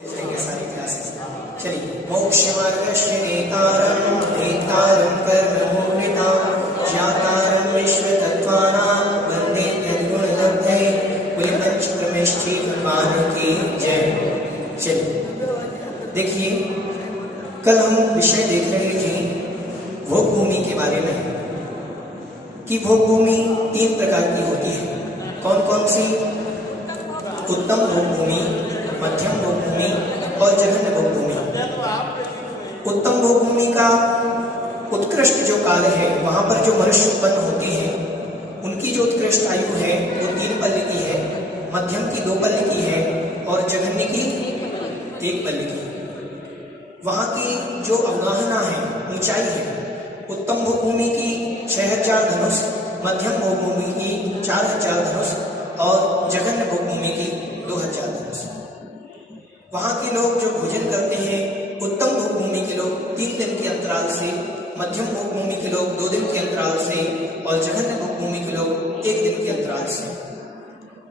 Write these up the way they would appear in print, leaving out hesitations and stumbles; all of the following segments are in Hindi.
सारी क्लासेस। चलिए, मोक्षमार्गस्य नेतारं नेतारं कर्ममूर्तितां ज्ञातारं विश्वतत्त्वानां वन्दे निर्गुणलब्धे कुलपंचक्रमेष्ठी भगवान की जय। चलिए देखिए, कल हम विषय देख रहे थे भोग भूमि के बारे में कि भोग भूमि 3 प्रकार की होती है। कौन कौन सी? उत्तम भोग भूमि, मध्यम भोग भूमि और जघन्य भोग भूमि। उत्तम भोग भूमि का उत्कृष्ट जो कार्य है, वहां पर जो मनुष्य उत्पन्न होते हैं उनकी जो उत्कृष्ट आयु है वो 3 पल्ले की है, मध्यम की 2 पल्ले की है और जघन्य की 1 पल्ले की। वहां की जो अवगाहना है, ऊंचाई है, उत्तम भोग भूमि की 6000 धनुष, मध्यम भोग भूमि की 4000 धनुष और जघन्य भोग भूमि की 2000 धनुष। वहां के लोग जो भोजन करते हैं, उत्तम भोग भूमि के लोग 3 दिन के अंतराल से, मध्यम भोग भूमि के लोग 2 दिन के अंतराल से और जघन्य भोग भूमि के लोग 1 दिन के अंतराल से।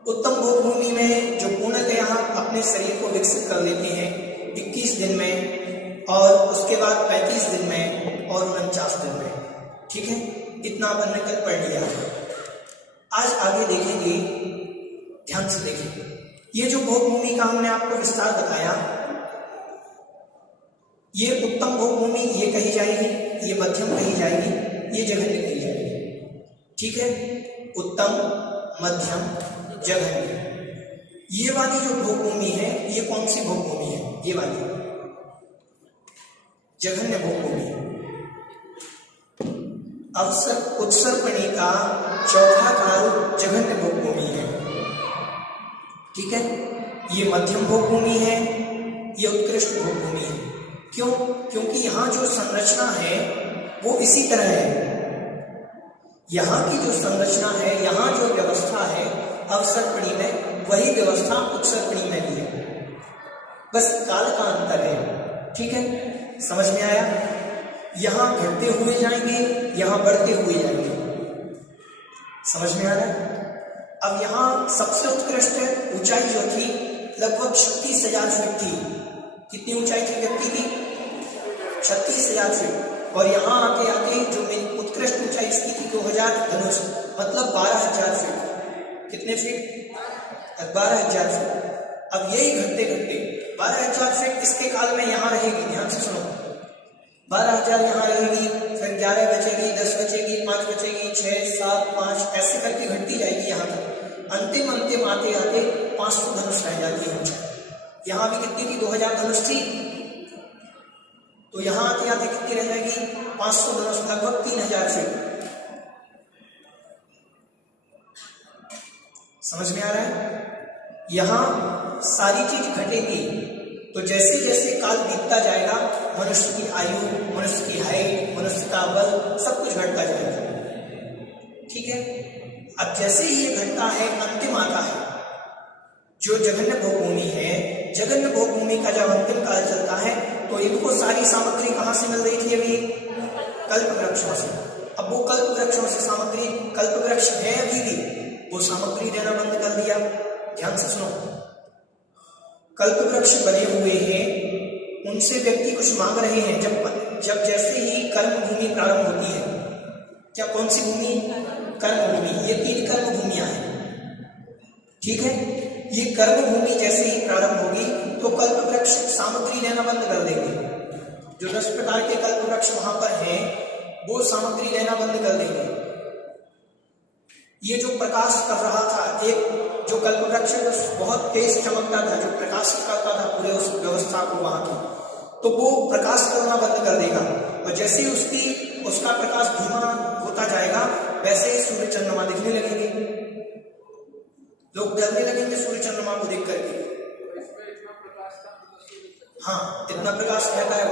उत्तम भोग भूमि में जो पूर्णतः अपने शरीर को विकसित कर लेते हैं 21 दिन में और उसके बाद 35 दिन में और 49 दिन में। ठीक है, इतना अपन ने कल पढ़ लिया। आज आगे देखेंगे, ध्यान से देखेंगे। ये जो भोग भूमि का हमने आपको विस्तार बताया, ये उत्तम भोग भूमि ये कही जाएगी, ये मध्यम कही जाएगी, ये जघन्य कही जाएगी। ठीक है, उत्तम, मध्यम, जघन्य। ये वाली जो भोग भूमि है, ये कौन सी भोग भूमि है? ये वाली जघन्य भोग भूमि। अवसर उत्सर्पणी का चौथा काल जघन्य भोग भूमि है। ठीक है, ये मध्यम भोग भूमि है, ये उत्कृष्ट भोग भूमि है। क्यों? क्योंकि यहाँ जो संरचना है वो इसी तरह है। यहाँ की जो संरचना है, यहाँ जो व्यवस्था है अवसर्पणी में, वही व्यवस्था उत्सर्पणी में भी है, बस काल का अंतर है। ठीक है, समझ में आया? यहाँ घटते हुए जाएंगे, यहाँ बढ़ते हुए जाएंगे। समझ में आ रहा है? अब यहाँ सबसे उत्कृष्ट ऊंचाई जो थी लगभग 36,000 फीट थी। कितनी ऊंचाई थी व्यक्ति की? 36,000 फीट। और यहाँ आते आते जो उत्कृष्ट ऊंचाई इसकी थी 2000 धनुष, मतलब 12,000 फीट। कितने फीट? 12,000 फीट। अब यही घटते घटते 12,000 फीट इसके काल में यहाँ रहेगी। ध्यान से सुनो, 12,000 यहाँ रहेगी, फिर 11 बचेगी, 10 बचेगी, 5 बचेगी, 6, 7, 5 ऐसे करके घटती जाएगी यहाँ तक। अंतिम आते आते 500 धनुष रह जाती है ऊंचाई। यहाँ भी कितनी थी? 2000 धनुष थी, तो यहाँ आते आते कितनी रह जाएगी? 500 धनुष, लगभग 3000 फीट। समझ में आ रहा है? यहाँ सारी चीज घटेगी, तो जैसे जैसे काल बीतता जाएगा मनुष्य की आयु, मनुष्य की हाइट, मनुष्य का बल सब कुछ घटता जाएगा। ठीक है, अब जैसे ही ये घटता है अंतिम आता है जो जघन्य भोग भूमि है। जघन्य भोग भूमि का जब अंतिम काल चलता है तो इनको सारी सामग्री कहां से मिल रही थी? अभी कल्प वृक्षों से। अब वो कल्प वृक्षों से सामग्री, कल्प वृक्ष है अभी भी, वो सामग्री देना बंद कर दिया। ध्यान से सुनो, कल्प वृक्ष बने हुए हैं, उनसे व्यक्ति कुछ मांग रहे हैं। जब जैसे ही कर्म भूमि प्रारंभ होती है, क्या कौन सी भूमि? कर्म भूमि। ये 3 कर्म भूमियां हैं। ठीक है, ये कर्म भूमि जैसे ही प्रारंभ होगी तो कल्प वृक्ष सामग्री देना बंद कर देंगे। जो 10 प्रकार के कल्प वृक्ष वहां पर हैं वो सामग्री देना बंद कर देंगे। ये जो प्रकाश कर रहा था, एक जो कल्प वृक्ष बहुत तेज चमकता था, जो प्रकाशित करता था पूरे उस व्यवस्था को वहां की, तो वो प्रकाश करना बंद कर देगा। और जैसे ही उसका प्रकाश धीमा होता जाएगा वैसे ही सूर्य चंद्रमा दिखने लगेंगे। लोग डरने लगेंगे सूर्य चंद्रमा को देख करके। हाँ, इतना प्रकाश रहता है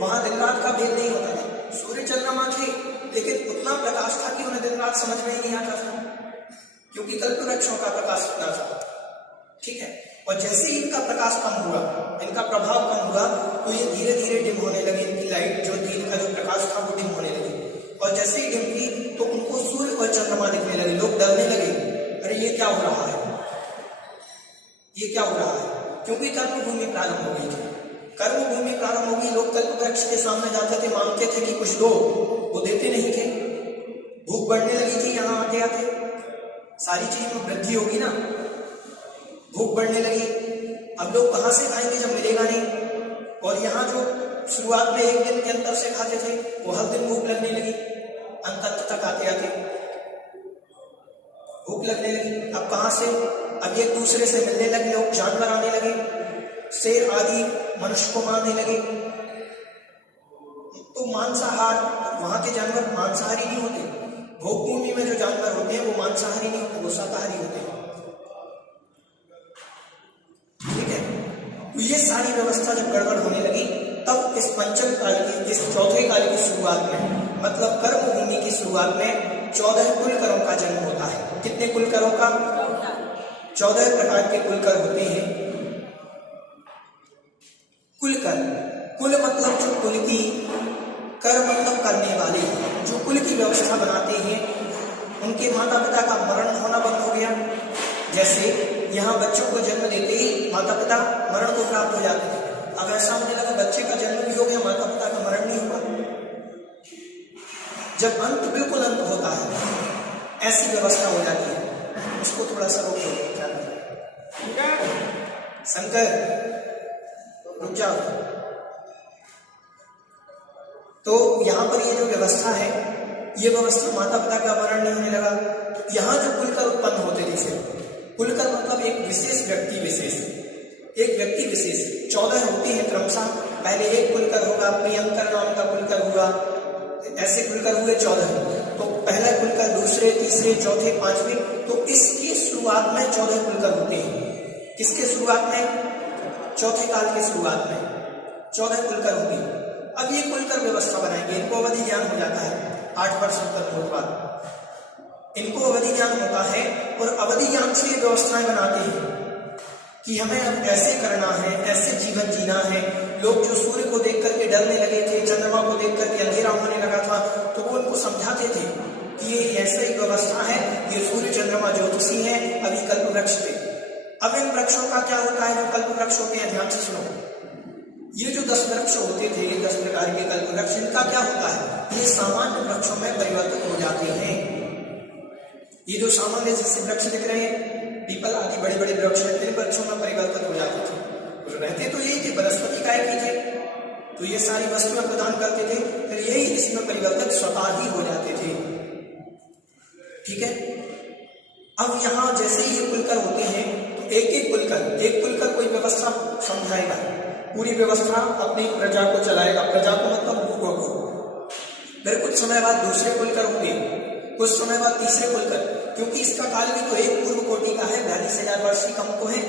वहां दिन रात का भेद नहीं होता था। सूर्य चंद्रमा थे लेकिन उतना प्रकाश था कि उन्हें दिन रात समझ में ही नहीं आता था, क्योंकि कल्प वृक्षों का प्रकाश इतना था। ठीक है, और जैसे ही इनका प्रकाश कम हुआ, इनका प्रभाव कम हुआ, तो ये धीरे धीरे डिम होने लगे। इनकी लाइट जो थी, इनका जो प्रकाश था वो डिम होने लगे। और जैसे ही डिम हुई तो उनको सूर्य और चंद्रमा दिखने लगे। लोग डरने लगे, अरे ये क्या हो रहा है? ये क्या हो रहा है? क्योंकि कर्म भूमि प्रारंभ हो गई थी। कर्म भूमि प्रारंभ होगी, लोग कल्प वृक्ष के सामने जाते थे, मांगते थे कि कुछ दो, वो देते नहीं थे। भूख बढ़ने लगी थी, यहाँ आते आते सारी चीज में वृद्धि होगी ना, भूख बढ़ने लगी। अब लोग कहाँ से खाएंगे जब मिलेगा नहीं? और यहाँ जो शुरुआत में एक दिन के अंतर से खाते थे, वो हर दिन भूख लगने लगी, अंत तक आते आते भूख लगने लगी। अब कहाँ से? अब एक दूसरे से मिलने लगे लोग, जानवर आने लगे, शेर आदि मनुष्य को मारने लगे। तो मांसाहार, वहां के जानवर मांसाहारी नहीं होते। भोग भूमि में जो जानवर होते हैं वो मांसाहारी नहीं होते, वो शाकाहारी होते हैं। ठीक है, तो ये सारी व्यवस्था जब गड़बड़ होने लगी, तब इस पंचम काल की, इस चौथे काल की शुरुआत में, मतलब कर्म भूमि की शुरुआत में 14 कुलकरों का जन्म होता है। कितने कुलकरों का? 14 प्रकार के कुलकर होते हैं। कुलकर, कुल मतलब जो कुल की, कर मतलब करने वाले, जो कुल की व्यवस्था बनाते हैं। उनके माता पिता का मरण होना बंद हो गया। जैसे यहाँ बच्चों को जन्म देते ही माता पिता मरण को प्राप्त हो जाते थे, अब ऐसा होने लगा बच्चे का जन्म भी हो गया, माता पिता का मरण नहीं हुआ। जब अंत, बिल्कुल अंत होता है, ऐसी व्यवस्था हो जाती है। उसको थोड़ा सा रोक दो, क्या शंकर, रुक जाओ। तो यहाँ पर ये जो व्यवस्था है, ये व्यवस्था माता पिता का मरण नहीं होने लगा। तो यहाँ जो कुलकर उत्पन्न होते थे, फिर कुलकर मतलब एक विशेष व्यक्ति विशेष, एक व्यक्ति विशेष 14 होते हैं क्रमशः। पहले एक कुलकर होगा, प्रियंकर नाम का कुलकर हुआ, ऐसे कुलकर हुए 14। तो पहला कुलकर, दूसरे, तीसरे, चौथे, पांचवें, तो इसकी शुरुआत में 14 कुलकर होते हैं। किसके शुरुआत में? चौथे काल के शुरुआत में 14 कुलकर होंगे। अब ये कुलकर व्यवस्था बनाएंगे, इनको अवधि ज्ञान हो जाता है 8 वर्ष तक होने बाद इनको अवधि ज्ञान होता है, और अवधि ज्ञान से ये व्यवस्थाएं बनाते हैं कि हमें अब ऐसे करना है, ऐसे जीवन जीना है। लोग जो सूर्य को देख करके डरने लगे थे, चंद्रमा को देख करके अंधेरा होने लगा था, तो वो उनको समझाते थे कि ये ऐसा ही व्यवस्था है, ये सूर्य चंद्रमा ज्योतिषी है, अभी कल्प वृक्ष थे। अब इन वृक्षों का क्या होता है? जो कल्प वृक्ष होते हैं, ध्यान से सुनो, ये जो 10 वृक्ष होते थे, 10 प्रकार के कल्प वृक्ष, इनका क्या होता है? ये सामान्य वृक्षों में परिवर्तित हो जाते हैं। ये जो सामान्य जैसे वृक्ष दिख रहे हैं, पीपल आदि बड़े बड़े वृक्ष, इन वृक्षों में परिवर्तित हो जाते थे। रहते तो यही थे, वनस्पति काय की थे, तो ये सारी वस्तुएं प्रदान करते थे, फिर यही इसमें परिवर्तित स्वतः ही हो जाते थे। ठीक है, अब यहाँ जैसे ही ये कुलकर होते हैं, तो एक कुलकर कोई व्यवस्था समझाएगा, पूरी व्यवस्था अपनी प्रजा को चलाएगा। प्रजा को मतलब लोगों को। फिर कुछ समय बाद दूसरे कुलकर होंगे, कुछ समय बाद तीसरे कुलकर, क्योंकि इसका काल भी तो एक पूर्व कोटि का है, 42,000 वर्ष ही कम को है।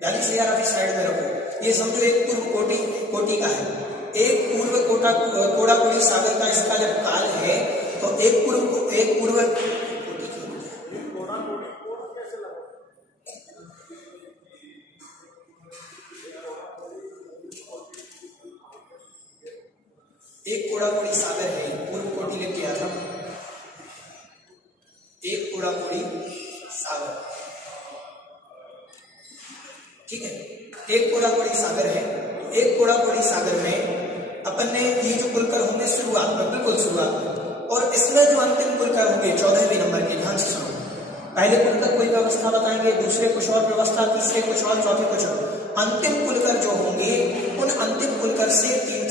42,000 अभी साइड में रखो, ये समझो एक पूर्व कोटि का है। एक पूर्व कोड़ा कोड़ी सागर का इसका जब काल है, तो एक पूर्व एक कोड़ा कोड़ी सागर है, पूर्व कोटि लिख किया था, एक कोड़ा कोड़ी सागर। ठीक है, एक कोड़ा कोड़ी सागर है। एक कोड़ा कोड़ी सागर में अपन ने ये जो कुलकर होंगे शुरुआत में, बिल्कुल शुरुआत में, और इसमें जो अंतिम कुलकर होंगे 14वें नंबर के, ध्यान से सुनो। पहले कुलकर कोई व्यवस्था बताएंगे, दूसरे कुछ और व्यवस्था, तीसरे कुछ और, चौथे कुछ और। अंतिम कुलकर जो होंगे, उन अंतिम कुलकर से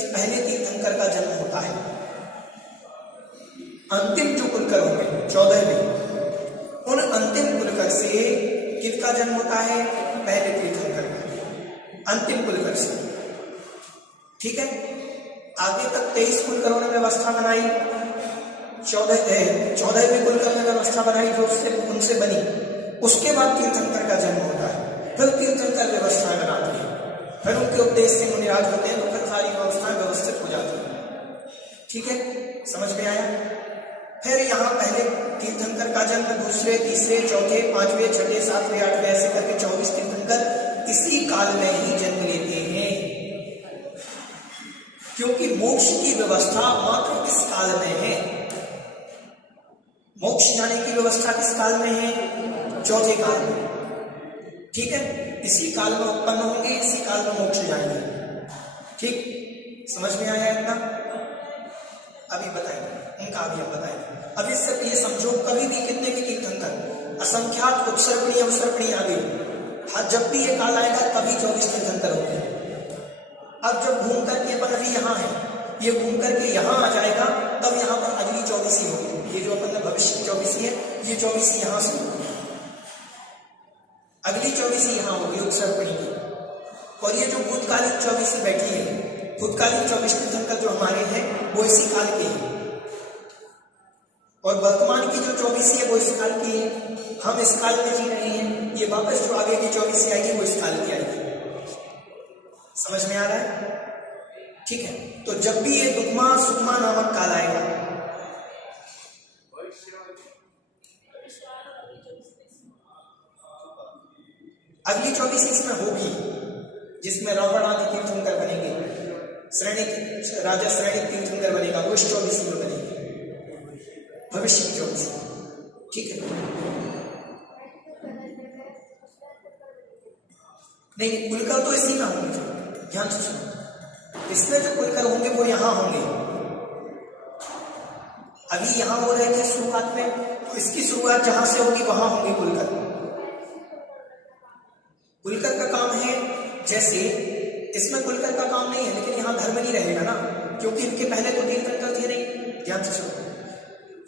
पहले तीर्थंकर का जन्म होता है। अंतिम जो कुलकर होंगे 14वें, उन अंतिम कुलकर से किसका जन्म होता है? पहले तीर्थंकर का, अंतिम कुलकर से। ठीक है, आगे तक 23 कुलकरों ने व्यवस्था बनाई, 14वें कुलकर ने व्यवस्था बनाई जो उनसे बनी। उसके बाद तीर्थंकर का जन्म होता है, फिर तीर्थंकर व्यवस्था बनाते हैं, फिर उनके उपदेश से मुनिराज होते हैं, तो फिर सारी व्यवस्थाएं व्यवस्थित हो जाती है। ठीक है, समझ में आया? फिर यहाँ पहले तीर्थंकर का जन्म, दूसरे, तीसरे, चौथे, पांचवें, छठे, सातवें, आठवें, ऐसे करके 24 तीर्थंकर इसी काल में ही जन्म लेते हैं, क्योंकि मोक्ष की व्यवस्था मात्र इस काल में है। मोक्ष जाने की व्यवस्था किस काल में है? चौथे काल में। ठीक है, इसी काल में उत्पन्न होंगे, इसी काल में मोक्ष जाएंगे। ठीक, समझ में आया इतना? अभी बताएंगे, उनका अभी हम बताएंगे। अभी सिर्फ ये समझो, कभी भी कितने भी तीर्थंकर असंख्यात उत्सर्पणी अवसर्पणी आ गई, जब भी ये काल आएगा तभी 24 तीर्थंकर होंगे। अब जब घूम करके अपन अभी यहाँ है, ये घूम करके यहाँ आ जाएगा, तब यहाँ पर अगली 24 होगी। ये जो अपन ने भविष्य की 24 है, ये 24 यहाँ से होगी, अगली 24 यहाँ होगी उत्सर्पणी की। और ये जो भूतकालीन 24 बैठी है, भूतकालीन 24 तीर्थंकर जो हमारे हैं वो इसी काल के हैं, और वर्तमान की जो 24 है वो इस काल की है। हम इस काल में जी रहे हैं, ये वापस जो आगे की 24 आएगी वो इस काल की आएगी। समझ में आ रहा है? ठीक है, तो जब भी ये दुग्मा सुग्मा नामक काल आएगा, अगली 24 इसमें होगी, जिसमें रावण आदि तीर्थंकर बनेंगे, राजा श्रेणी तीर्थंकर बनेगा, वो इस 24 में बनेंगे, भविष्य की 24। ठीक है, नहीं, कुलकर तो इसी में होंगे, ध्यान से सुनो। इसमें जो कुलकर होंगे वो यहां होंगे। अभी यहां हो रहे थे शुरुआत में, तो इसकी शुरुआत जहां से होगी वहां होंगे कुलकर। कुलकर का काम है, जैसे इसमें कुलकर का काम नहीं है, लेकिन यहां धर्म नहीं रहेगा ना, क्योंकि इनके पहले तो तीर्थंकर थे नहीं। ध्यान से सुनो,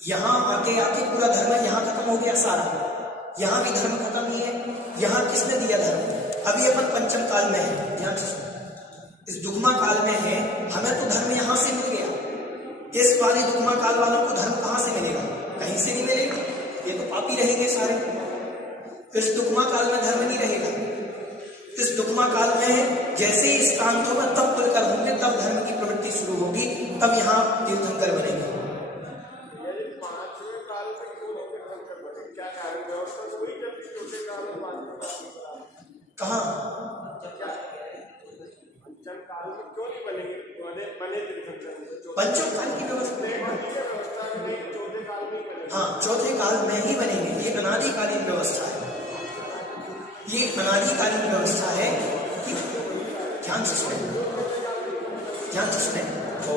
यहां आके पूरा धर्म यहां खत्म हो गया सारा, यहां भी धर्म खत्म ही है। यहां किसने दिया धर्म? अभी अपन पंचम काल में है, ध्यान से सुनो, इस दुग्मा काल में है, हमें तो धर्म यहां से मिल गया। इस वाले दुग्मा काल वालों को धर्म कहां से मिलेगा? कहीं से नहीं मिलेगा, ये तो पापी रहेंगे सारे। इस दुग्मा काल में धर्म नहीं रहेगा। इस दुग्मा काल में जैसे ही इस कांत होगा तब कुलकर होंगे, तब धर्म की प्रवृत्ति शुरू होगी, तब यहाँ तीर्थंकर बनेंगे। कहाँ पंचम काल की व्यवस्था? हाँ, चौथे काल में ही बनेंगे। ये अनादिकालीन व्यवस्था है, ये अनादिकालीन व्यवस्था है। ध्यान से सुने, ध्यान से सुने। तो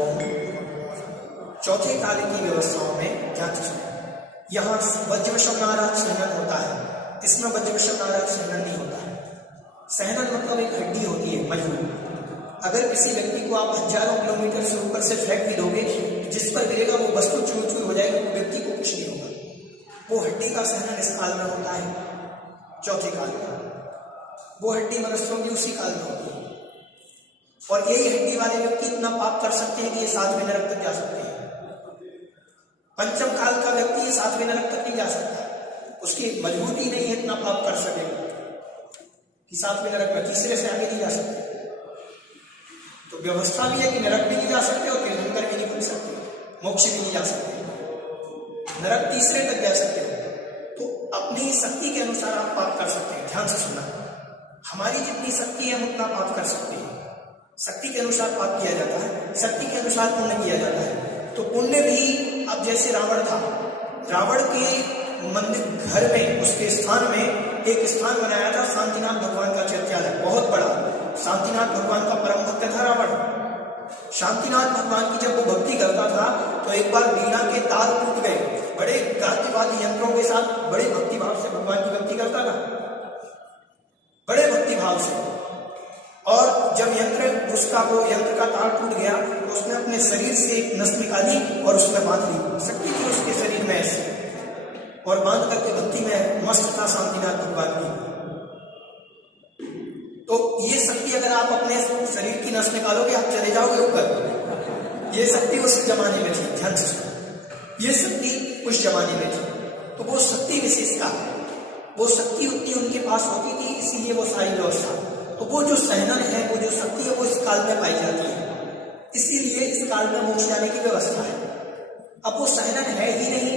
चौथे काल की व्यवस्थाओं में ध्यान से सुने, यहाँ वज्रवशम नाराज सहनन होता है, इसमें वज्रवशम नाराज सहनन नहीं होता है। सहनन मतलब एक हड्डी होती है मजबूत। अगर किसी व्यक्ति को आप हजारों किलोमीटर से ऊपर से फेंक भी दोगे, जिस पर गिरेगा वो वस्तु चूर चूर हो जाएगी, व्यक्ति को कुछ नहीं होगा। वो हड्डी का सहनन इस काल में होता है, चौथे काल में। वो हड्डी मनुष्यों की उसी काल में होती है, और यही हड्डी वाले व्यक्ति इतना पाप कर सकते हैं कि ये 7वें नरक तक जा सकते हैं। पंचम काल का व्यक्ति 7वें नरक तक नहीं जा सकता, उसकी मजबूती नहीं है इतना पाप कर सकेगा कि 7वें नरक में, तीसरे से आगे नहीं जा सकते। तो व्यवस्था भी है कि नरक भी नहीं जा सकते और तीर्थंकर भी नहीं बन सकते, मोक्ष भी नहीं जा सकते, नरक तीसरे तक जा सकते हो। तो अपनी शक्ति के अनुसार आप पाप कर सकते हैं। ध्यान से सुनना, हमारी जितनी शक्ति है हम उतना पाप कर सकते हैं। शक्ति के अनुसार पाप किया जाता है, शक्ति के अनुसार पुण्य किया जाता है। तो पुण्य भी, अब जैसे रावण था, रावण के मंदिर घर में, उसके स्थान में एक स्थान बनाया था शांतिनाथ भगवान का चैत्यालय, बहुत बड़ा। शांतिनाथ भगवान का परम भक्त था रावण। शांतिनाथ भगवान की जब वो भक्ति करता था तो एक बार वीणा के तार टूट गए, बड़े गाद्यवादी यंत्रों के साथ बड़े भक्ति भाव से भगवान की भक्ति करता था, बड़े भक्ति भाव से। और जब वो यंत्र का तार टूट गया तो उसने अपने शरीर से एक नस निकाली और उसमें बांध ली, शक्ति थी उसके शरीर में ऐसे, और बांध करके भक्ति में मस्त था शांतिनाथ भगवान की। तो ये शक्ति अगर आप अपने शरीर की नस निकालोगे, आप चले जाओगे ऊपर। ये शक्ति उस जमाने में थी, ध्यान से सुनो, ये शक्ति उस जमाने में थी। तो वो शक्ति विशेष का, वो शक्ति उतनी उनके पास होती थी, इसीलिए वो सारी व्यवस्था। तो वो जो सहनन है, वो जो शक्ति है, वो इस काल में पाई जाती है, इसीलिए इस काल में मोक्ष जाने की व्यवस्था है। अब वो सहनन है ही नहीं,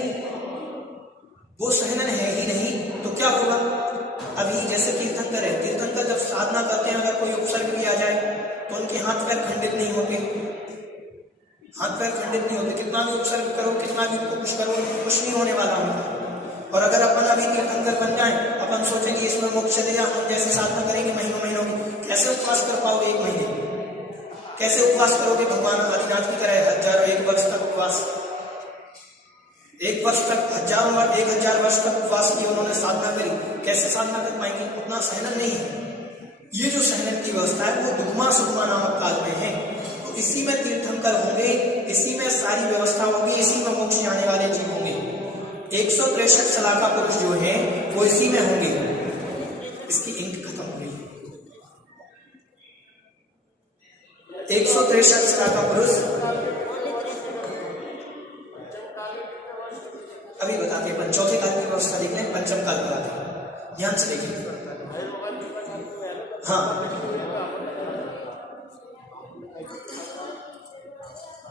वो सहनन है ही नहीं, तो क्या होगा? अभी जैसे तीर्थंकर है, तीर्थंकर जब साधना करते हैं, अगर कोई उपसर्ग भी आ जाए तो उनके हाथ पैर खंडित नहीं होते, हाथ पैर खंडित नहीं होते। कितना भी उपसर्ग करो, कितना भी कुछ करो, कुछ नहीं होने वाला उनका। और अगर अपन अभी तीर्थंकर बन जाए, अपन सोचेंगे इसमें मोक्ष चलेगा, हम जैसे साधना करेंगे महीनों महीनों की, कैसे उपवास कर पाओगे 1 महीने? कैसे उपवास करोगे भगवान आदिनाथ की तरह हजारों 1 वर्ष तक उपवास? 1 वर्ष तक 1000 वर्ष तक उपवास किया उन्होंने, साधना करी, कैसे साधना कर पाएंगे? उतना सहन नहीं है। ये जो सहन की व्यवस्था है वो दुग्मा सुगमा नामक काल में है। तो इसी में तीर्थंकर होंगे, इसी में सारी व्यवस्था होगी, इसी में मोक्ष जाने वाले जीव होंगे। 163 शलाका पुरुष जो है वो इसी में होंगे। इसकी इंक खत्म हो गई। 163 शलाका पुरुष अभी बताते हैं। चौथे काल की व्यवस्था देख लें, पंचम काल बताते हैं, ध्यान से देखिए। हाँ,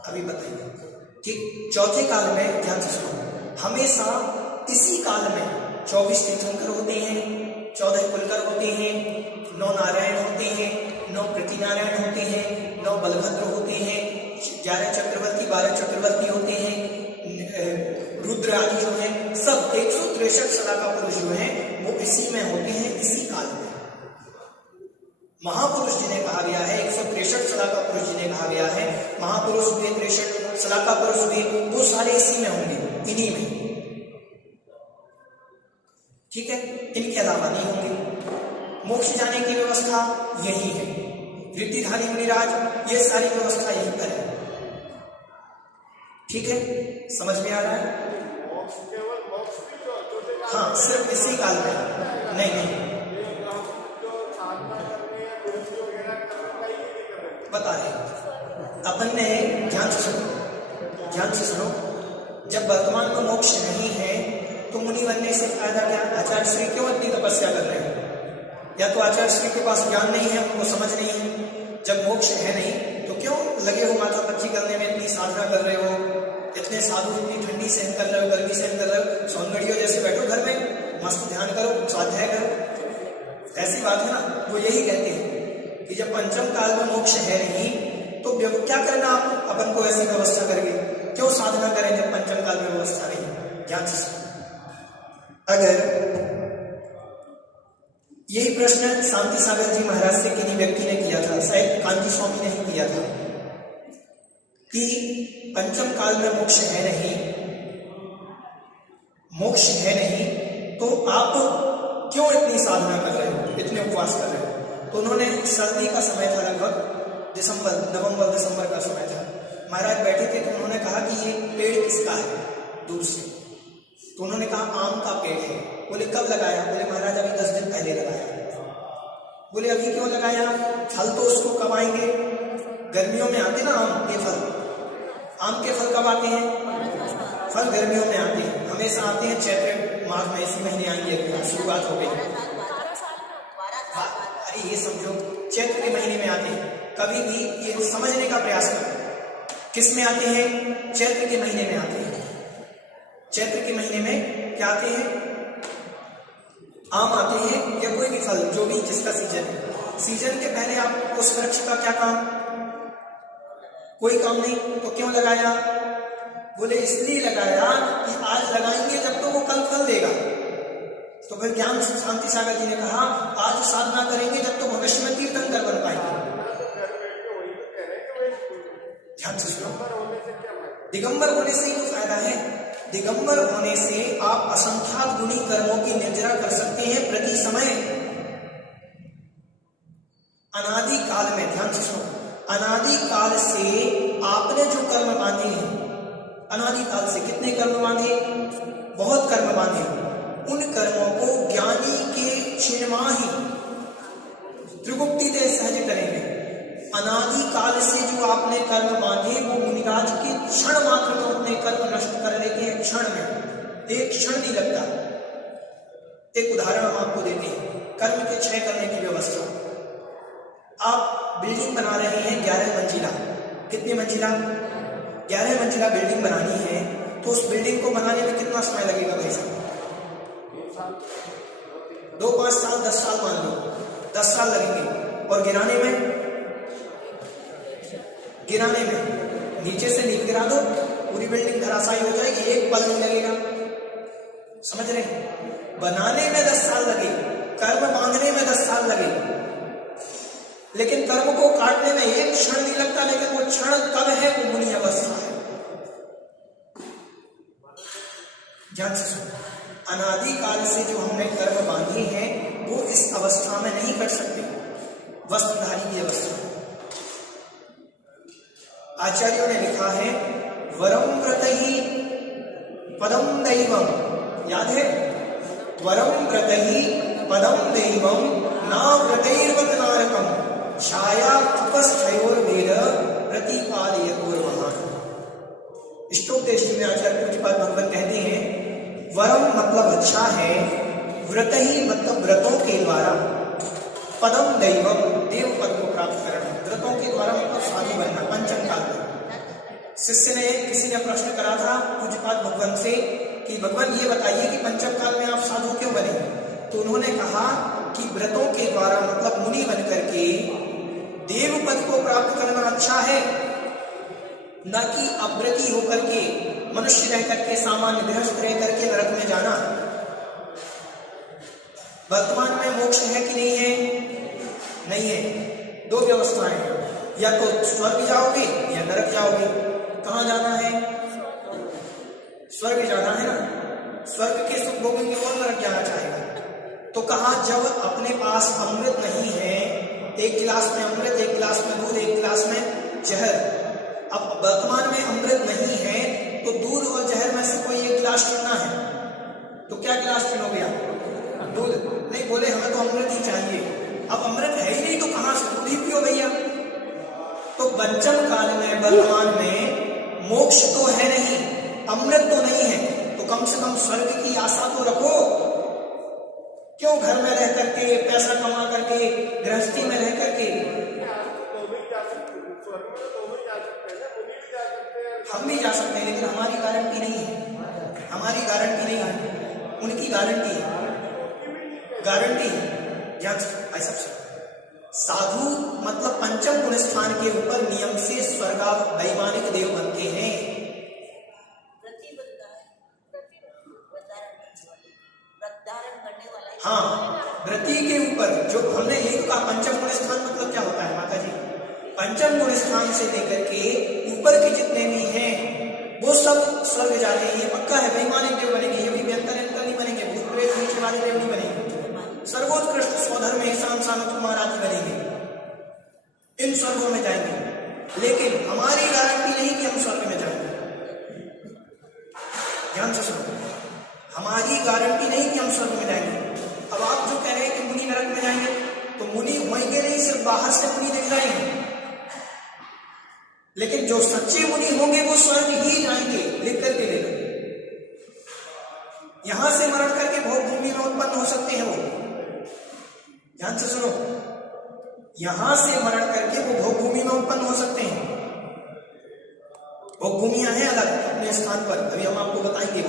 अभी बताइए। ठीक, चौथे काल में ध्यान से सुनो, हमेशा इसी काल में 24 तीर्थंकर होते हैं, 14 कुलकर होते हैं, 9 नारायण होते हैं, 9 कृति नारायण होते हैं, 9 बलभद्र होते हैं, 11 चक्रवर्ती 12 चक्रवर्ती होते हैं, रुद्र आदि जो है सब 163 शलाका पुरुष जो है वो इसी में होते हैं, इसी काल में। महापुरुष जिन्हें कहा गया है, 163 शलाका पुरुष जिन्हें कहा गया है, महापुरुष भी 63 शलाका पुरुष भी, वो सारे इसी में होंगे, इन्हीं में। ठीक है, इनके अलावा नहीं होंगे। मोक्ष जाने की व्यवस्था यही है। ऋद्धिधारी मुनिराज ये सारी व्यवस्था यही पर है। ठीक है, समझ में आ रहा है? हाँ, सिर्फ इसी काल में। नहीं बता रहे अपन ने, ध्यान से सुनो। जब वर्तमान में मोक्ष नहीं है तो मुनि बनने से फायदा क्या? आचार्य श्री क्यों इतनी तपस्या कर रहे हैं? या तो आचार्य श्री के पास ज्ञान नहीं है, उनको समझ नहीं है। जब मोक्ष है नहीं तो क्यों लगे हो माथा पच्ची करने में, इतनी साधना कर रहे हो, इतने साधु इतनी ठंडी सहन कर रहे हो, गर्मी सहन कर रहे हो, सौंदर्य जैसे बैठो घर में, मस्त ध्यान करो, स्वाध्याय करो। ऐसी बात है ना। वो यही कहते हैं कि जब पंचम काल में मोक्ष है नहीं तो क्या करना आप अपन को ऐसी व्यवस्था करेंगे? क्यों साधना करें जब पंचम काल में व्यवस्था नहीं? ध्यान से। अगर यही प्रश्न शांति सागर जी महाराज से किन्हीं व्यक्ति ने किया था, शायद कांची स्वामी ने ही किया था, कि पंचम काल में मोक्ष है नहीं, तो आप क्यों इतनी साधना कर रहे हो, इतने उपवास कर रहे हो? तो उन्होंने, सर्दी का समय था, लगभग नवंबर दिसंबर का समय था, महाराज बैठे थे, तो उन्होंने कहा कि ये पेड़ किसका है दूर से? तो उन्होंने कहा आम का पेड़ है। बोले कब लगाया? बोले महाराज अभी 10 दिन पहले लगाया। बोले अभी क्यों लगाया? फल तो उसको कब आएंगे? गर्मियों में आते ना आम के फल। आम के फल कब आते हैं? फल गर्मियों में आते हैं, हमेशा आते हैं चैत्र माघ में, इसी महीने आएंगे, शुरुआत हो गई। अरे ये समझो, चैत्र के महीने में आते हैं। कभी भी ये समझने का प्रयास करो, किस में आते हैं? चैत्र के महीने में आते हैं। चैत्र के महीने में क्या आते हैं? आम आते हैं, या कोई भी फल जो भी जिसका सीजन है। सीजन के पहले आप उस वृक्ष का क्या काम? कोई काम नहीं, तो क्यों लगाया? बोले इसलिए लगाया कि आज लगाएंगे जब तो वो कल फल देगा। तो फिर ज्ञान शांति सागर जी ने कहा आज साधना करेंगे जब तो भविष्य में तीर्थंकर बन पाएंगे। ध्यान से सुनो, दिगंबर होने से ही तो फायदा है। दिगंबर होने से आप असंख्यात गुणी कर्मों की निर्जरा कर सकते हैं प्रति समय। अनादि काल में, ध्यान से सुनो, अनादि काल से आपने जो कर्म बांधे हैं, अनादि काल से कितने कर्म बांधे? बहुत कर्म बांधे। उन कर्मों को ज्ञानी के क्षीणमाही त्रिगुप्ति दे सहज करेंगे। अनादि काल से जो आपने कर्म बांधे वो मुनिराज के क्षण मात्र में अपने कर्म नष्ट कर लेते हैं, क्षण में, एक क्षण नहीं लगता। एक उदाहरण हम आपको देते हैं, कर्म के क्षय करने की व्यवस्था। आप बिल्डिंग बना रहे हैं 11 मंजिला, कितनी मंजिला? 11 मंजिला बिल्डिंग बनानी है, तो उस बिल्डिंग को बनाने में कितना समय लगेगा भाई साहब? 2, 5 साल, 10 साल मान लो, 10 साल लगेंगे। और गिराने में नीचे से नींव गिरा दो, पूरी बिल्डिंग धराशायी हो जाएगी, एक पल नहीं लगेगा। समझ रहे हैं? बनाने में 10 साल लगे, कर्म मांगने में 10 साल लगे, लेकिन कर्म को काटने में एक क्षण नहीं लगता। लेकिन वो क्षण कब है? वो मुनि अवस्था है। ध्यान से सुनो, अनादि काल से जो हमने कर्म बांधे हैं वो इस अवस्था में नहीं कर सकते, वस्त्रधारी की अवस्था में। आचार्यों ने लिखा है वरम व्रतहि पदम दैवम, याद है? वरम व्रतहि पदम दैवम ना व्रतैर्वत नारकम छाया तपस्थयोर्वेद प्रतिपादयतोर्महान्। इष्टोपदेश में आचार्य पूज्यपाद भगवान कहते हैं वरम मतलब अच्छा है, व्रत ही मतलब व्रतों के द्वारा, पदम दैवम देव पद को प्राप्त करना, व्रतों के द्वारा मतलब साधु बनना। पंचम काल में शिष्य ने, किसी ने प्रश्न करा था पूज्यपाद भगवान से कि भगवान ये बताइए कि पंचम काल में आप साधु क्यों बने? तो उन्होंने कहा कि व्रतों के द्वारा मतलब मुनि बन करके देव पद को प्राप्त करना अच्छा है, न कि अव्रती होकर के मनुष्य रह करके, सामान्य गृहस्थ रह करके नरक में जाना। वर्तमान में मोक्ष है कि नहीं है? नहीं है। 2 व्यवस्थाएं हैं, या तो स्वर्ग जाओगे या नरक जाओगे। कहां जाना है? स्वर्ग जाना है ना। स्वर्ग के सुख भोगेंगे और नरक जाना चाहेगा। तो कहा जब अपने पास अमृत नहीं है, एक गिलास में अमृत, एक गिलास में दूध, एक गिलास में जहर, अब वर्तमान में अमृत नहीं है तो दूध और जहर में से कोई एक गिलास चुनना है, तो क्या गिलास चुनोगे आप? दूध। नहीं, बोले हमें तो अमृत ही चाहिए। अब अमृत है ही नहीं तो कहां से दूध ही पियो भैया। तो पंचम काल में वर्तमान में मोक्ष तो है नहीं, अमृत तो नहीं है, तो कम से कम स्वर्ग की आशा तो रखो। क्यों घर में रह करके, पैसा कमा करके, गृहस्थी में रह करके? हम भी जा सकते हैं, लेकिन हमारी गारंटी नहीं है। हमारी गारंटी नहीं है, उनकी गारंटी है, गारंटी है। ध्यान से ऐसा साधु मतलब पंचम गुण स्थान के ऊपर नियम से स्वर्गा वैमानिक देव बनते हैं। हाँ, व्रति के ऊपर जो हमने यही कहा, पंचम गुण स्थान मतलब क्या होता है माता जी? पंचम गुण स्थान से लेकर के ऊपर के जितने भी हैं वो सब स्वर्ग जाते हैं। ये पक्का है, वैमानिक देव बनेंगे। ये भी व्यंतर नहीं बनेंगे, भूत प्रेत नीच वाले देव नहीं बनेंगे। सर्वोत्कृष्ट स्वधर्म एहसान सामत महाराज बनेंगे, इन स्वर्गों में जाएंगे। लेकिन हमारी गारंटी नहीं कि हम स्वर्ग में जाएंगे। ध्यान से सुनो, हमारी गारंटी नहीं कि हम स्वर्ग में जाएंगे। अब आप जो कह रहे हैं कि मुनि नरक में जाएंगे, तो मुनि होंगे नहीं, सिर्फ बाहर से मुनि दिख जाएंगे, लेकिन जो सच्चे मुनि होंगे वो स्वर्ग ही जाएंगे। लिख करके ले लो, यहां से मरण करके भोग भूमि में उत्पन्न हो सकते हैं वो। ध्यान से सुनो, यहां से मरण करके वो भोग भूमि में उत्पन्न हो सकते हैं। भोग भूमियां हैं अलग अपने स्थान पर, अभी हम आपको बताएंगे।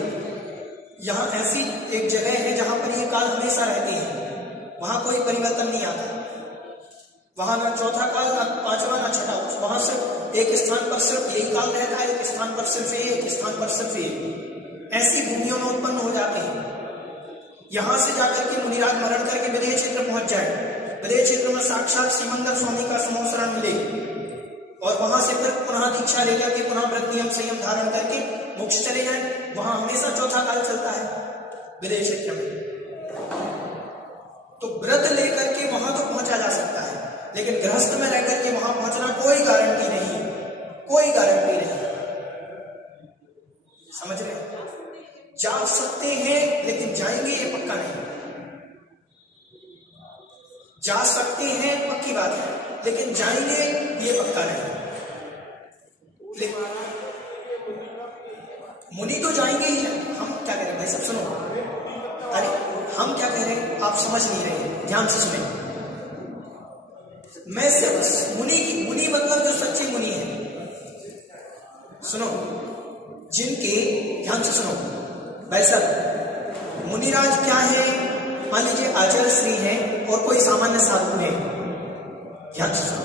यहाँ ऐसी एक जगह है जहां पर ये काल हमेशा रहती है, वहां कोई परिवर्तन नहीं आता। वहां ना चौथा काल, ना पांचवा, ना छठा, वहां सिर्फ एक स्थान पर सिर्फ यही काल रहता है, एक स्थान पर सिर्फ एक स्थान पर सिर्फ एक। ऐसी भूमियों में उत्पन्न हो जाते हैं। यहां से जाकर के मुनिराज मरण करके विदेह क्षेत्र पहुंच जाए, विदेह क्षेत्र में साक्षात श्रीमंदर स्वामी का समूह शरण मिले, और वहां से फिर पुनः दीक्षा लेकर के पुनः व्रत नियम संयम धारण करके मोक्ष चले जाए। वहां हमेशा चौथा काल चलता है विदेह क्षेत्र में। तो व्रत लेकर के वहां तो पहुंचा जा सकता है, लेकिन गृहस्थ में रहकर के वहां पहुंचना कोई गारंटी नहीं, कोई गारंटी नहीं। समझ रहे? जा सकते हैं लेकिन जाएंगे ये पक्का नहीं। जा सकते हैं पक्की बात है, लेकिन जाएंगे ये पक्का नहीं। मुनि तो जाएंगे ही। हम क्या कह रहे हैं भाई, सब सुनो। अरे हम क्या कह रहे हैं आप समझ नहीं रहे, ध्यान से सुने। मैं सिर्फ मुनि मतलब जो सच्चे मुनि हैं, सुनो, जिनके, ध्यान से सुनो भाई साहब, मुनिराज क्या है? मान लीजिए आचार्य श्री हैं और कोई सामान्य साधु है, ध्यान से सुनो।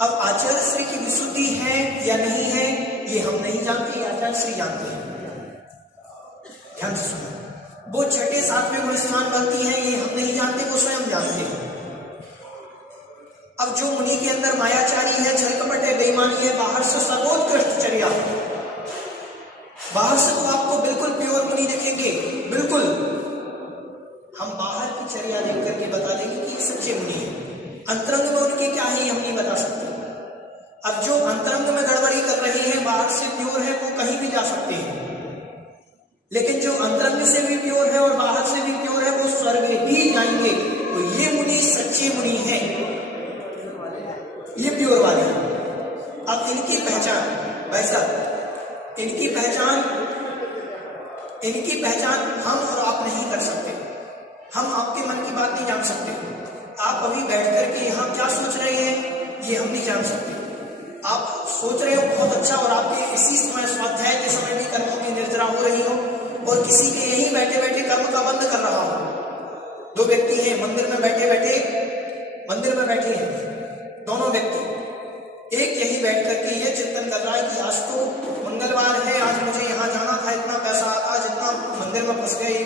अब आचार्य श्री की विशुद्धि है या नहीं है ये हम नहीं जानते, आचार्य श्री जानते हैं। ध्यान से सुनो, वो छठे सातवें गुण स्थान बनती हैं, ये हम नहीं जानते, वो स्वयं जानते हैं। अब जो मुनि के अंदर मायाचारी है, छल कपट है, बेईमानी है, बाहर से सर्वोत्कृष्ट चर्या, बाहर से तो आपको बिल्कुल प्योर मुनि दिखेंगे, बिल्कुल हम बाहर की चर्या देख करके बता देंगे कि ये सच्चे मुनि है। अंतरंग में उनके क्या है हम नहीं बता सकते। अब जो अंतरंग में गड़बड़ी कर रहे हैं, बाहर से प्योर है, वो कहीं भी जा सकते हैं, लेकिन जो अंतरंग से भी प्योर है और बाहर से भी प्योर है, वो स्वर्ग ही जाएंगे। तो ये मुनि सच्चे मुनि हैं, ये प्योर वाले। अब इनकी पहचान भाई साहब, इनकी पहचान हम और आप नहीं कर सकते। हम आपके मन की बात नहीं जान सकते। आप अभी बैठ करके यहाँ क्या सोच रहे हैं ये हम नहीं जान सकते। आप सोच रहे हो बहुत अच्छा, और आपके इसी समय स्वाध्याय के समय भी कर्मों की निर्जरा हो रही हो, और किसी के यही बैठे बैठे कर्म का बंद कर रहा हो। दो व्यक्ति हैं मंदिर में बैठे हैं, दोनों व्यक्ति, एक यही बैठ करके ये चिंतन कर रहा है कि आज तो मंगलवार है, आज मुझे यहाँ जाना था, इतना पैसा आता, जितना मंदिर में फंस गए,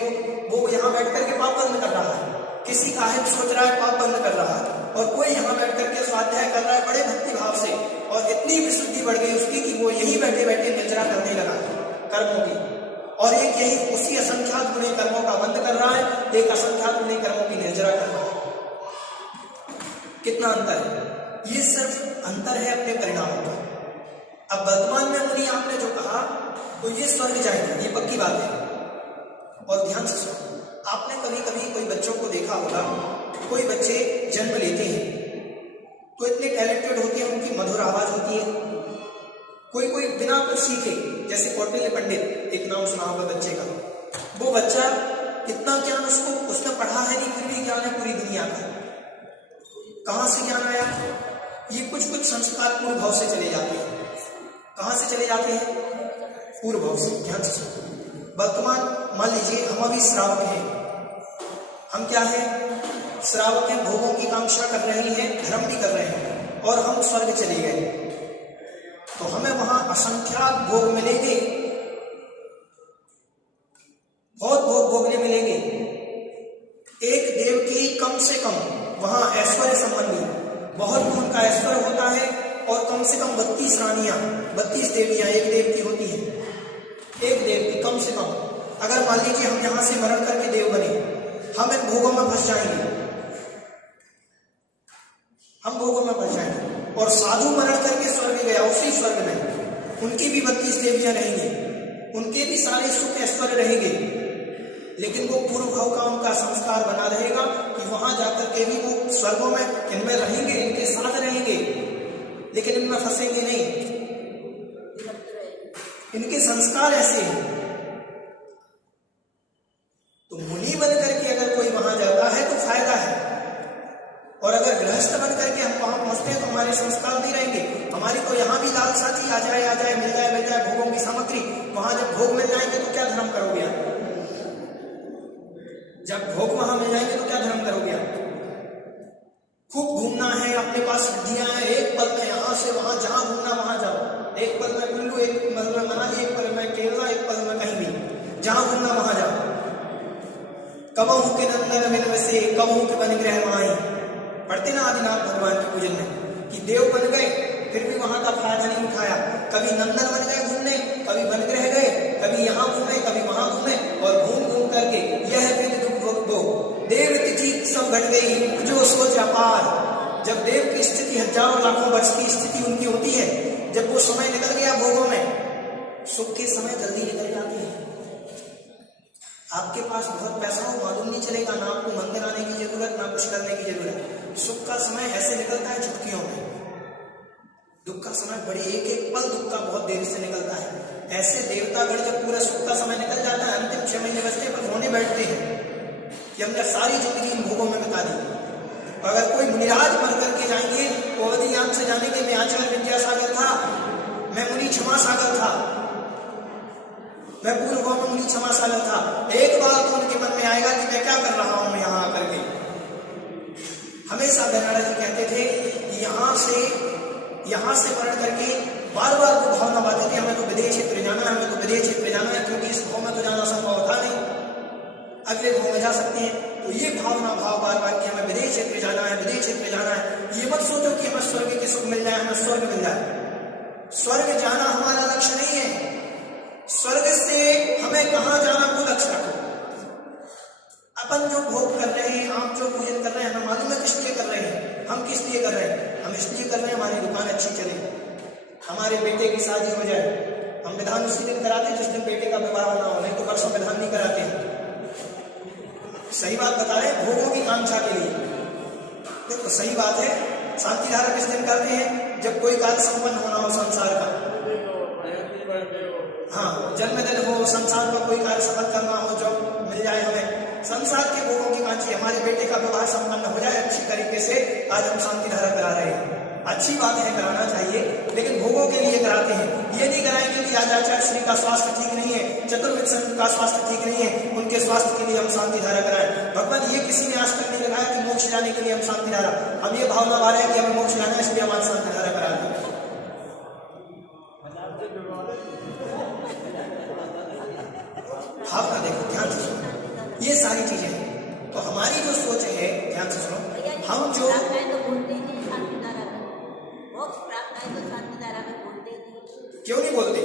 वो यहाँ बैठ करके पाप बंद कर रहा है। किसी का हित सोच रहा है, पाप बंद कर रहा है, और कोई यहाँ बैठ करके स्वाध्याय कर रहा है बड़े भक्ति भाव से, और इतनी विशुद्धि बढ़ गई उसकी कि वो यही बैठे बैठे निर्जरा करने लगा कर्मों की। और एक यही उसी असंख्यात गुणे कर्मों का बंद कर रहा है, एक असंख्यात गुणे कर्मों की निर्जरा कर रहा है। कितना अंतर है, ये सिर्फ अंतर है अपने परिणामों का। अब वर्तमान में मुनि आपने जो कहा, तो ये स्वर्ग जाएंगे, ये पक्की बात है। और ध्यान से सुनो, आपने कभी कभी कोई बच्चों को देखा होगा, कोई बच्चे जन्म लेते हैं तो इतने टैलेंटेड होते हैं, उनकी मधुर आवाज होती है। कोई बिना कुछ सीखे, जैसे कौटिल्य पंडित, एक नाम सुना होगा बच्चे का, वो बच्चा इतना ज्ञान उसने पढ़ा है नहीं, फिर भी ज्ञान है पूरी दुनिया का। कहां से ज्ञान आया? ये कुछ संस्कार पूर्व भाव से चले जाते हैं। कहां से चले जाते हैं? पूर्व भाव से। ध्यान से सुनो, वर्तमान मान लीजिए हम अभी श्रावक हैं, हम क्या है? श्रावक हैं, भोगों की कांक्षा कर रहे हैं, धर्म भी कर रहे हैं, और हम स्वर्ग चले गए, तो हमें वहां असंख्यात भोग मिलेंगे, बहुत भोग भोगने मिलेंगे। एक देव की कम से कम वहां ऐश्वर्य संबंधी बहुत गुण का ऐश्वर्य होता है, और कम से कम 32 रानियां, 32 देवियां एक देव की होती है, एक देव की कम से कम। अगर मान लीजिए हम यहां से मरण करके देव बने, हम इन भोगों में फंस जाएंगे, और साधु मरण करके स्वर्ग गया, उसी स्वर्ग में उनकी भी 32 देवियां रहेंगी, उनके भी सारे सुख ऐश्वर्य रहेंगे, लेकिन वो पूर्व भाव का उनका संस्कार बना रहेगा कि वहां जाकर के भी वो स्वर्गों में इनमें रहेंगे, इनके साथ रहेंगे, लेकिन इनमें फंसेंगे नहीं। इनके संस्कार ऐसे हैं। तो मुनि बन करके अगर कोई वहां जाता है तो फायदा है, और अगर गृहस्थ बन करके हम वहां पहुंचते हैं तो हमारे संस्कार नहीं रहेंगे। हमारी तो यहाँ भी लालसा थी, आ जाए, मिल जाए भोगों की सामग्री। वहां जब भोग मिल जाएंगे तो क्या धर्म करोगे आप? जब भोग वहां मिल जाएंगे तो क्या धर्म करोगे आप? खूब घूमना है, अपने पास सिद्धियां हैं, एक पल में यहाँ से वहां, जहां घूमना वहां जाओ, एक पल में कुल्लू, एक पल में मनाली, एक पल में केरला, एक पल में कहीं भी, जहां घूमना वहां जाओ। कबहू के नंदन मिल वसे, कबहू के बन ग्रह माई, पढ़ते ना आदिनाथ भगवान के पूजन में कि देव बन गए फिर भी वहां का फायदा नहीं उठाया। कभी नंदन बन गए घूमने, कभी बन ग्रह गए, कभी यहाँ घूमे, कभी वहां घूमे, और घूम करके यह विद दुख भोग दो, देव तिथि सब घट गई, जो सोच अपार। जब देव की स्थिति हजारों लाखों वर्ष की स्थिति उनकी होती है, जब वो समय निकल गया भोगों में, सुख के समय जल्दी निकल जाते हैं। आपके पास बहुत पैसा हो, मालूम नहीं चलेगा, ना आपको मंदिर आने की जरूरत, ना कुछ करने की जरूरत। सुख का समय ऐसे निकलता है चुटकियों में, दुख का समय बड़ी एक पल दुख का बहुत देर से निकलता है। ऐसे देवतागण जब पूरा सुख का समय निकल जाता है, अंतिम 6 महीने बचते पर होने बैठते हैं कि हमने सारी जिंदगी इन भोगों में बिता दी। अगर कोई मुनिराज मर करके जाएंगे तो अवधियान से जानेंगे मैं आचार्य विद्यासागर था, मैं मुनि क्षमा सागर था, मैं पूर्व भाव में मुनि क्षमा सागर था। एक बार तो उनके मन में आएगा कि मैं क्या कर रहा हूं यहाँ आकर के। हमेशा नारायण जी कहते थे कि यहाँ से मरण करके बार बार वो भावना बातें थी, हमें तो विदेश क्षेत्र जाना है, हमें तो विदेश क्षेत्र जाना है, क्योंकि इस भाव में तो जाना संभव था नहीं। अगले भोग में जा सकते हैं। तो ये भावना भाव बार बार कि हमें विदेश क्षेत्र जाना है, विदेश क्षेत्र जाना है। ये मत सोचो कि हमें स्वर्ग के सुख मिल जाए, हमें स्वर्ग मिल जाए। स्वर्ग जाना हमारा लक्ष्य नहीं है। स्वर्ग से हमें कहाँ जाना वो लक्ष्य रखो। अपन जो भोग कर रहे हैं, आप जो पूजन कर रहे हैं, हमें मालूम है किस लिए कर रहे हैं। हम किस लिए कर रहे हैं? हम इसलिए कर रहे हैं हमारी दुकान अच्छी चले, हमारे बेटे की शादी हो जाए। हम विधान उसी दिन कराते हैं जिस दिन बेटे का विवाह होना हो, नहीं तो वर्षों विधान नहीं कराते हैं। सही बात बता रहे हैं, भोगों की कांक्षा के लिए। देखो सही बात है, शांति धारा किस दिन करते हैं? जब कोई कार्य संपन्न होना हो संसार का। हाँ, जन्मदिन हो, संसार का कोई कार्य सफल करना हो, जो मिल जाए हमें। संसार के भोगों की कांक्षा, हमारे बेटे का विवाह संपन्न हो जाए अच्छी तरीके से, आज हम शांति धारा करा रहे हैं। अच्छी बात है, कराना चाहिए, लेकिन भोगों के लिए कराते हैं। ये नहीं कराएंगे कि आज आचार्य श्री का स्वास्थ्य ठीक नहीं है, चतुर्वेद संत का स्वास्थ्य ठीक नहीं है, उनके स्वास्थ्य के लिए हम शांति धारा कराएं। भगवान ये किसी ने आज तक नहीं लगाया कि मोक्ष जाने के लिए हम शांति धारा। हम ये भावना भा रहे हैं कि हमें मोक्ष जाना है, इसलिए हम आज शांति धारा करा दें। भावना देखो, ध्यान से सुनो, ये सारी चीजें। तो हमारी जो सोच है, ध्यान से सुनो, हम जो क्यों नहीं बोलते?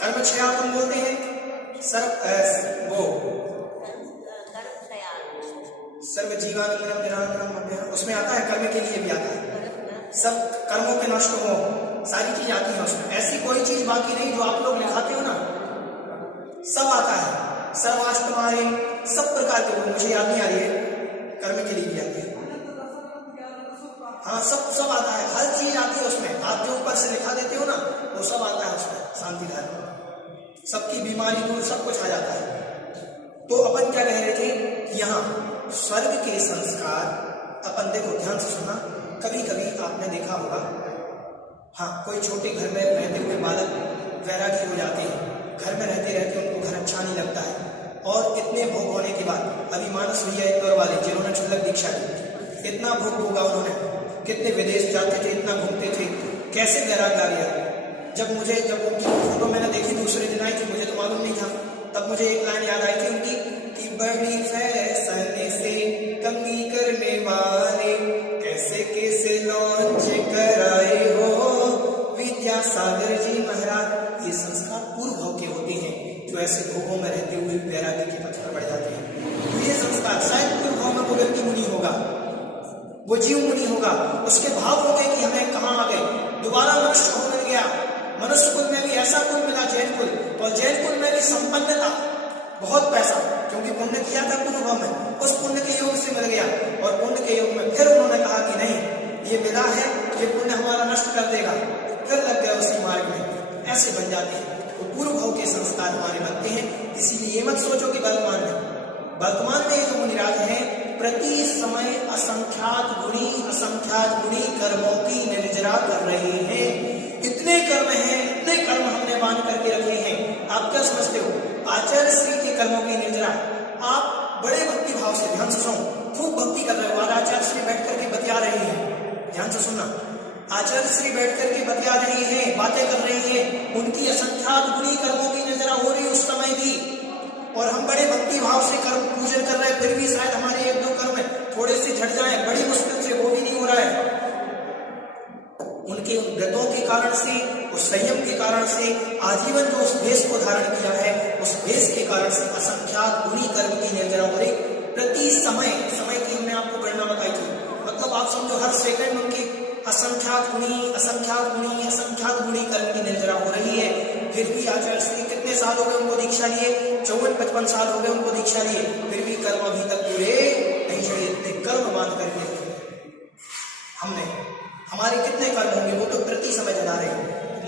कर्म क्षयात्म बोलते हैं, सर्व जीवानंदनम, उसमें आता है, कर्म के लिए भी आता है। सब कर्मों के नष्ट हो, सारी चीज आती है उसमें। ऐसी कोई चीज बाकी नहीं जो आप लोग लिखाते हो ना, सब आता है। सर्वाष्टमारी, सब प्रकार के, मुझे याद नहीं आ रही है, कर्म के लिए भी आती है। हाँ, सब आता है, हर चीज आती है उसमें। आप जो ऊपर से लिखा देते हो ना, वो सब आता है उसमें। शांति धारा, सबकी बीमारी दूर, सब कुछ आ जाता है। तो अपन क्या कह रहे थे? यहाँ स्वर्ग के संस्कार अपन देखो, ध्यान से सुना। कभी कभी आपने देखा होगा, हाँ, कोई छोटे घर में रहते हुए बालक वैरागी हो जाते हैं। घर में रहते रहते उनको घर अच्छा नहीं लगता है, और इतने भोग होने के बाद, अभी मानस भैया इंदौर वाले जिन्होंने क्षुल्लक दीक्षा दी, इतना भोग भोगा उन्होंने, कितने विदेश जाते थे, इतना घूमते थे, कैसे वैराग आ गया। जब उनकी फोटो मैंने देखी, दूसरे दिन आई थी, मुझे तो मालूम नहीं था, तब मुझे एक लाइन याद आई थी उनकी कि बड़ी फैशन से कंगी करने वाले कैसे कैसे लॉन्च कराए हो विद्यासागर जी महाराज। ये संस्कार पूर्व भाव के होते हैं, जो ऐसे भोगों में रहते हुए वैराग्य के पथ पर बढ़ जाते हैं। तो ये संस्कार शायद पूर्व भाव में वो व्यक्ति मुनि होगा, वो जीव मुनि होगा, उसके भाव हो गए कि हमें कहाँ आ गए, दोबारा मनुष्य को मिल गया। मनुष्य कुल में भी ऐसा कुल मिला, जैन कुल, और जैन कुल में भी संपन्नता, बहुत पैसा, क्योंकि पुण्य किया था पूर्व भाव में, उस पुण्य के योग से मिल गया। और पुण्य के योग में फिर उन्होंने कहा कि नहीं, ये मिला है, ये पुण्य हमारा नष्ट कर देगा, फिर लग गया उसी मार्ग में। ऐसे बन जाते हैं। तो पूर्व भाव के संस्कार हमारे बनते हैं। इसीलिए ये मत सोचो कि वर्तमान में ये जो मुनिराज हैं, प्रति समय असंख्यात गुणी कर्मों की निर्जरा कर रहे हैं। इतने कर्म हैं, इतने कर्म हमने बांध करके रखे हैं। आप क्या समझते हो? आचार्य श्री के कर्मों की निर्जरा। आप बड़े भक्ति भाव से, ध्यान से सुनो, खूब भक्ति कर रहे हो, आचार्य श्री बैठ करके बतिया रहे हैं, ध्यान से सुनना। आचार्य श्री बैठ करके बतिया रहे हैं, बातें कर रहे हैं, उनकी असंख्यात गुणी कर्मों की निर्जरा हो रही उस समय भी, और हम बड़े भक्ति भाव से कर्म पूजन कर रहे हैं, फिर भी शायद हमारे एक दो कर्म थोड़े से झट जाए, बड़ी मुश्किल से, वो भी नहीं हो रहा है। उनके व्रतों के कारण से, उस संयम के कारण से, आजीवन जो उस भेष को धारण किया है, उस भेष के कारण से असंख्यात गुणी कर्म की निर्जरा हो रही प्रति समय की हमने आपको गणना बताई थी। मतलब आप समझो हर सेकंड उनकी असंख्यात गुणी कर्म की निर्जरा हो रही है। फिर भी आचार्य श्री कितने साल हो गए उनको दीक्षा लिए? 54-55 साल हो गए उनको दीक्षा लिए, फिर भी कर्म अभी तक पूरे नहीं चढ़े। इतने कर्म बांध करके हमने, हमारे कितने कर्म होंगे वो तो प्रति समय जना रहे।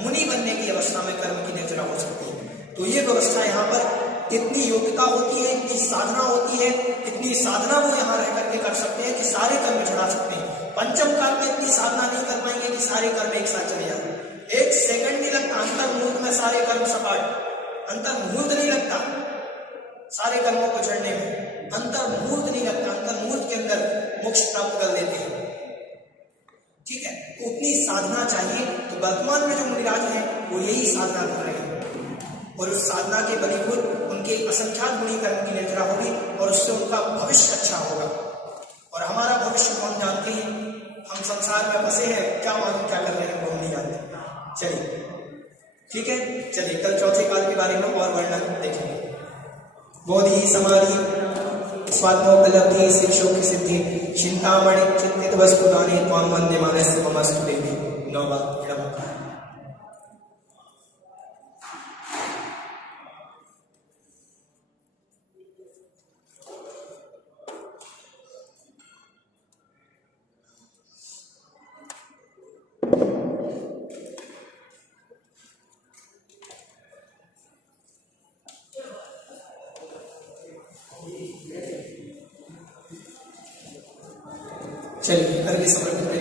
मुनि बनने की अवस्था में कर्म की निर्जरा हो सकती है। तो ये व्यवस्था यहाँ पर इतनी योग्यता होती है, इतनी साधना होती है, इतनी साधना वो यहाँ रह करके कर सकते हैं कि सारे कर्म चढ़ा सकते हैं। पंचम काल में इतनी साधना नहीं कर पाएंगे कि सारे कर्म एक साथ चले जाए। एक सेकंड नहीं लगता अंतर मुहूर्त में सारे कर्म सपाट, अंतर मुहूर्त नहीं लगता सारे कर्मों को चढ़ने में, अंतर मुहूर्त नहीं लगता, अंतर मुहूर्त के अंदर मोक्ष प्राप्त कर लेते हैं। ठीक है, तो उतनी साधना चाहिए। तो वर्तमान में जो मुनिराज हैं वो यही साधना कर रहे हैं। और उस साधना के बलीभूत उनके असंख्यात गुणी कर्म की निर्जरा होगी और उससे उनका भविष्य अच्छा होगा। और हमारा भविष्य कौन जानते हैं? हम संसार में फंसे हैं, क्या मालूम क्या कर रहे हैं, वो हम नहीं जानते। चलिए ठीक है, चलिए कल चौथे काल के बारे में और वर्णन देखेंगे। बोधि समाधि स्वात्मोपलब्धि शिक्षो की सिद्धि चिंतामणि चिंतित वस्तु दाने त्वां वंदे मानस्य ममस्तु देवी। 9 बार इडम। चलिए अगले समर्पित